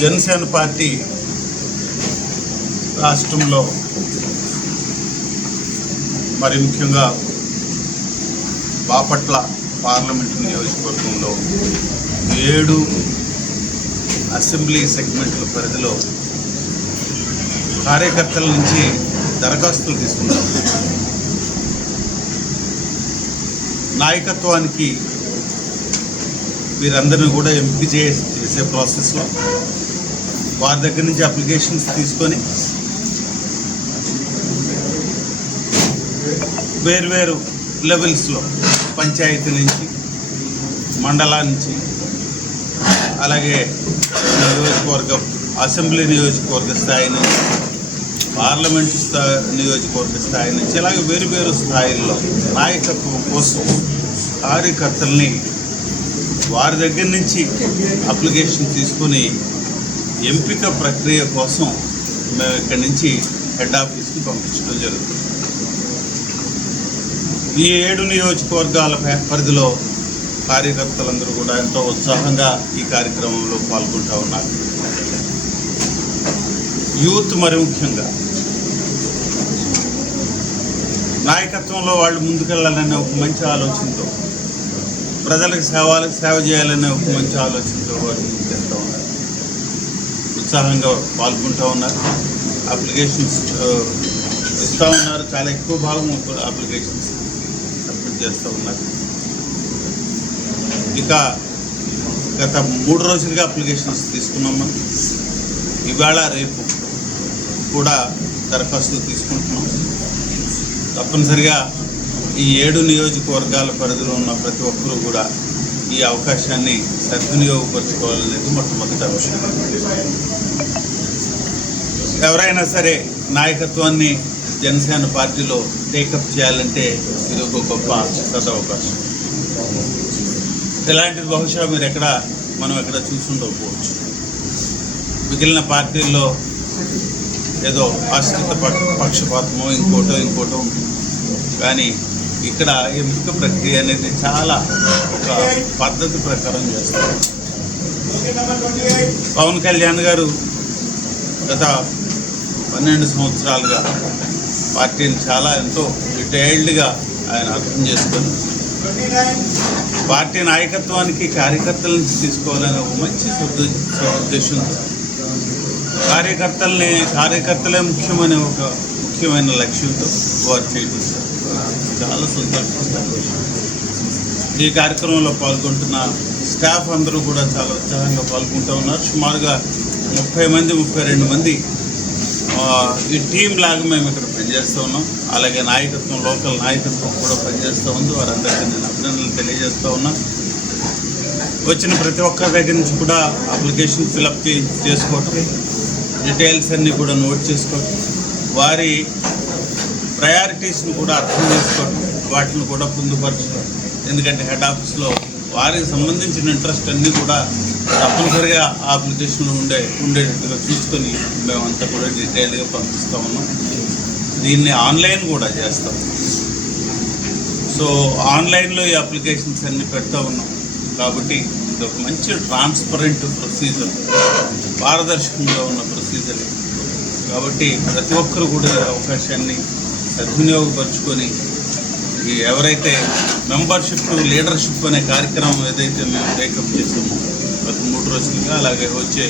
Janasena party రాష్ట్రంలో మరి ముఖ్యంగా బాపట్ల పార్లమెంటు నియోజకవర్గంలో 7 అసెంబ్లీ సెగ్మెంట్ల పరిధిలో కార్యకర్తల నుంచి దరఖాస్తులు తీసుకున్నాం. నాయకత్వానికి వీరందరినీ కూడా ఎంపిక చేసే ప్రాసెస్లో వారి దగ్గర నుంచి అప్లికేషన్స్ తీసుకొని వేర్వేరు లెవెల్స్లో పంచాయతీ నుంచి, మండలా నుంచి, అలాగే నియోజకవర్గం అసెంబ్లీ నియోజకవర్గ స్థాయి నుంచి, పార్లమెంటు నియోజకవర్గ స్థాయి నుంచి, అలాగే వేరు స్థాయిల్లో నాయకత్వం కోసం కార్యకర్తల్ని వారి దగ్గర నుంచి అప్లికేషన్ తీసుకుని ఎంపిక ప్రక్రియ కోసం మేము ఇక్కడి నుంచి హెడ్ ఆఫీస్కి పంపించడం జరుగుతుంది. ఈ 7 నియోజకవర్గాల పరిధిలో కార్యకర్తలందరూ కూడా ఎంతో ఉత్సాహంగా ఈ కార్యక్రమంలో పాల్గొంటూ ఉన్నారు. యూత్ మరి ముఖ్యంగా నాయకత్వంలో వాళ్ళు ముందుకెళ్ళాలనే ఒక మంచి ఆలోచనతో, ప్రజలకు సేవ చేయాలనే ఒక మంచి ఆలోచనతో వాళ్ళు ముందుకెళ్తూ ఉన్నారు. ఉత్సాహంగా పాల్గొంటూ ఉన్నారు. అప్లికేషన్స్ ఇస్తూ ఉన్నారు. చాలా ఎక్కువ భాగం అప్లికేషన్స్ సబ్మిట్ చేస్తూ ఉన్నారు. ఇక గత 3 రోజులుగా అప్లికేషన్స్ తీసుకున్నాం. మనం ఇవాళ రేపు కూడా దరఖాస్తులు తీసుకుంటున్నాం. తప్పనిసరిగా ఈ 7 నియోజకవర్గాల పరిధిలో ఉన్న ప్రతి ఒక్కరూ కూడా ఈ అవకాశాన్ని సద్వినియోగపరచుకోవాలనేది మొట్టమొదటి అంశం. ఎవరైనా సరే నాయకత్వాన్ని జనసేన పార్టీలో టేకప్ చేయాలంటే ఇది ఒక గొప్ప సదవకాశం. ఇలాంటిది బహుశా మనం ఎక్కడ చూసుండకపోవచ్చు. మిగిలిన పార్టీల్లో ఏదో ఆశ్రిత పక్షపాతమో ఇంకోటో ఉంటుంది. కానీ ఇక్కడ ఎంపిక ప్రక్రియ అనేది చాలా ఒక పద్ధతి ప్రకారం చేస్తారు. పవన్ కళ్యాణ్ గారు గత 12 సంవత్సరాలుగా పార్టీని ఎంతో డీటెయిల్డ్గా ఆయన అర్థం చేసుకొని పార్టీ నాయకత్వానికి కార్యకర్తల నుంచి తీసుకోవాలనే ఒక మంచి ఉద్దేశంతో కార్యకర్తలే ముఖ్యమైన లక్ష్యంతో వారు చేయడం చాలా సంతోషం. ఈ కార్యక్రమంలో పాల్గొంటున్న స్టాఫ్ అందరూ కూడా చాలా ఉత్సాహంగా పాల్గొంటూ ఉన్నారు. సుమారుగా 32 మంది ఈ టీం లాగా మేము ఇక్కడ పనిచేస్తూ ఉన్నాం. అలాగే లోకల్ నాయకత్వం కూడా పనిచేస్తూ ఉంది. వారందరికీ నేను అభినందనలు తెలియజేస్తూ ఉన్నాను. వచ్చిన ప్రతి ఒక్కరి దగ్గర నుంచి కూడా అప్లికేషన్ ఫిలప్ చేసుకోవటం, డీటెయిల్స్ అన్నీ కూడా నోట్ చేసుకోవటం, వారి ప్రయారిటీస్ని కూడా అర్థం చేసుకోవటం, వాటిని కూడా పొందుపరచడం. ఎందుకంటే హెడ్ ఆఫీస్లో వారికి సంబంధించిన ఇంట్రెస్ట్ అన్నీ కూడా తప్పనిసరిగా ఆ అప్లికేషన్లో ఉండేటట్టుగా చూసుకొని మేమంతా కూడా డీటెయిల్గా పంపిస్తూ ఉన్నాం. దీన్ని ఆన్లైన్ కూడా చేస్తాం. సో ఆన్లైన్లో ఈ అప్లికేషన్స్ అన్నీ పెడతా ఉన్నాం. కాబట్టి ఇది ఒక మంచి ట్రాన్స్పరెంట్ ప్రొసీజర్, పారదర్శకంగా ఉన్న ప్రొసీజర్. కాబట్టి ప్రతి ఒక్కరు కూడా అవకాశాన్ని సద్వినియోగపరుచుకొని ఎవరైతే మెంబర్షిప్ లీడర్షిప్ అనే కార్యక్రమం ఏదైతే మేము టేకప్ చేసామో గత 3 రోజులుగా, అలాగే వచ్చే